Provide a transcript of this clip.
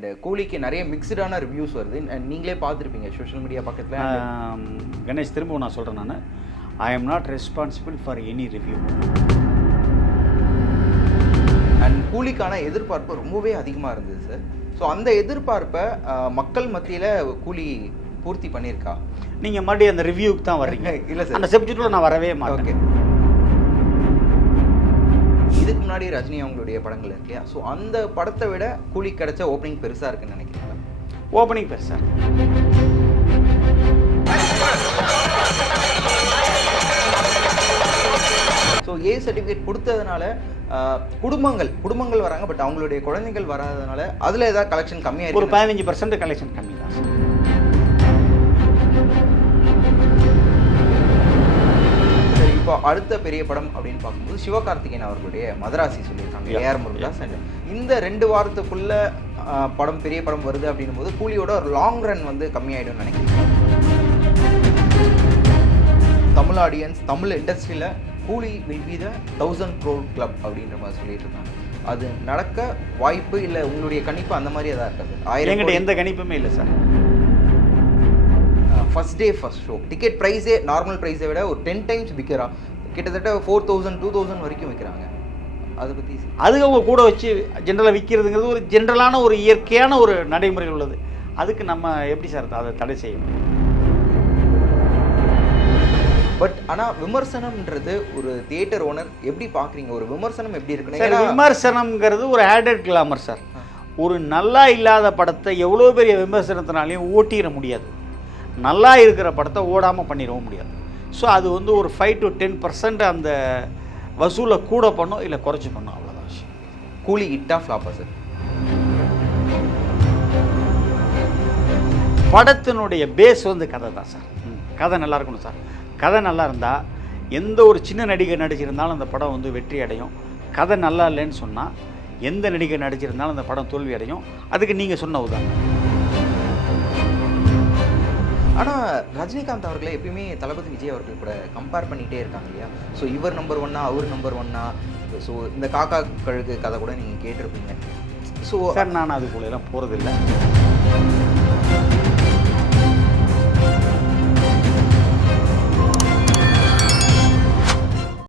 இந்த கூலிக்கு நிறைய மிக்சடான ரிவ்யூஸ் வருது. நீங்களே பார்த்துருப்பீங்க சோஷியல் மீடியா பக்கத்தில். கணேஷ், திரும்பவும் நான் சொல்கிறேன், நான் I am not responsible for any review. And கூலிக்கான எதிர்பார்ப்பு ரொம்பவே அதிகமாக இருந்தது சார். ஸோ அந்த எதிர்பார்ப்பை மக்கள் மத்தியில் கூலி பூர்த்தி பண்ணியிருக்கா? நீங்கள் மறுபடியும் அந்த ரிவ்யூக்கு தான் வர்றீங்க. இல்லை சார், அந்த சப்ஜெக்டில் நான் வரவே மாட்டேன். ஓகே. இதுக்கு முன்னாடி ரஜினி அவங்களுடைய படங்கள் இருக்கியா, ஸோ அந்த படத்தை விட கூலி கிடைச்ச ஓப்பனிங் பெருசாக இருக்குன்னு நினைக்கிறீங்களா? ஓப்பனிங் பெருசாக ஸோ ஏ சர்டிஃபிகேட் கொடுத்ததுனால குடும்பங்கள் வராங்க, பட் அவங்களுடைய குழந்தைகள் வராதனால அதில் ஏதாவது கலெக்ஷன் கம்மியாக இருக்கு. ஒரு 15% கலெக்ஷன் கம்மி தான் சார். இப்போ அடுத்த பெரிய படம் அப்படின்னு பார்க்கும்போது சிவகார்த்திகேயன் அவர்களுடைய மதராசி சொல்லியிருக்காங்க, ஏஆர் முருகதாஸ். இந்த 2 வாரத்துக்குள்ள படம் பெரிய படம் வருது அப்படின்னும் போது கூலியோட ஒரு லாங் ரன் வந்து கம்மியாயிடும்னு நினைக்கிறேன். தமிழ் ஆடியன்ஸ், தமிழ் இண்டஸ்ட்ரியில் கூலி will be the 1000 crore club அப்படின்ற மாதிரி சொல்லிட்டு இருக்காங்க. அது நடக்க வாய்ப்பு இல்லை? உங்களுடைய கணிப்பு அந்த மாதிரி எதாவது இருக்காது? என்கிட்ட எந்த கணிப்புமே இல்லை sir. First day first show ticket ப்ரைஸே நார்மல் ப்ரைஸை விட ஒரு 10 times விற்கிறா. கிட்டத்தட்ட 4000 2000 வரைக்கும் விற்கிறாங்க. அதை பற்றி அது அவங்க கூட வச்சு ஜென்ரலாக விற்கிறதுங்கிறது ஒரு ஜென்ரலான ஒரு இயற்கையான ஒரு நடைமுறை உள்ளது. அதுக்கு நம்ம எப்படி சார் அதை தடை செய்யணும்? பட் ஆனால் விமர்சனம்ன்றது ஒரு தியேட்டர் ஓனர் எப்படி பார்க்குறீங்க? ஒரு விமர்சனம் எப்படி இருக்குன்னு. விமர்சனம்ங்கிறது ஒரு ஆடட் கிளாமர் சார். ஒரு நல்லா இல்லாத படத்தை எவ்வளோ பெரிய விமர்சனத்தினாலையும் ஓட்டிட முடியாது. நல்லா இருக்கிற படத்தை ஓடாமல் பண்ணிடவும் முடியாது. ஸோ அது வந்து ஒரு 5 to 10% அந்த வசூலை கூட பண்ணும், இல்லை குறைச்சி பண்ணும், அவ்வளோதான் விஷயம். கூலி ஹிட்டா ஃப்ளாப்பா சார்? படத்தினுடைய பேஸ் வந்து கதை தான் சார். கதை நல்லா இருக்கணும் சார். கதை நல்லா இருந்தால் எந்த ஒரு சின்ன நடிகர் நடிச்சிருந்தாலும் அந்த படம் வந்து வெற்றி அடையும். கதை நல்லா இல்லைன்னு சொன்னால் எந்த நடிகர் நடிச்சிருந்தாலும் அந்த படம் தோல்வி அடையும். அதுக்கு நீங்கள் சொன்ன உதாரணம். ஆனால் ரஜினிகாந்த் அவர்களை எப்பயுமே தளபதி விஜய் அவர்கள் கூட கம்பேர் பண்ணிகிட்டே இருக்காங்க இல்லையா? ஸோ இவர் நம்பர் 1, அவர் நம்பர் 1. ஸோ இந்த காக்கா கழுகு கதை கூட நீங்கள் கேட்டிருப்பீங்க. ஸோ சார், நான் அதுக்குள்ளெல்லாம் போகிறதில்லை.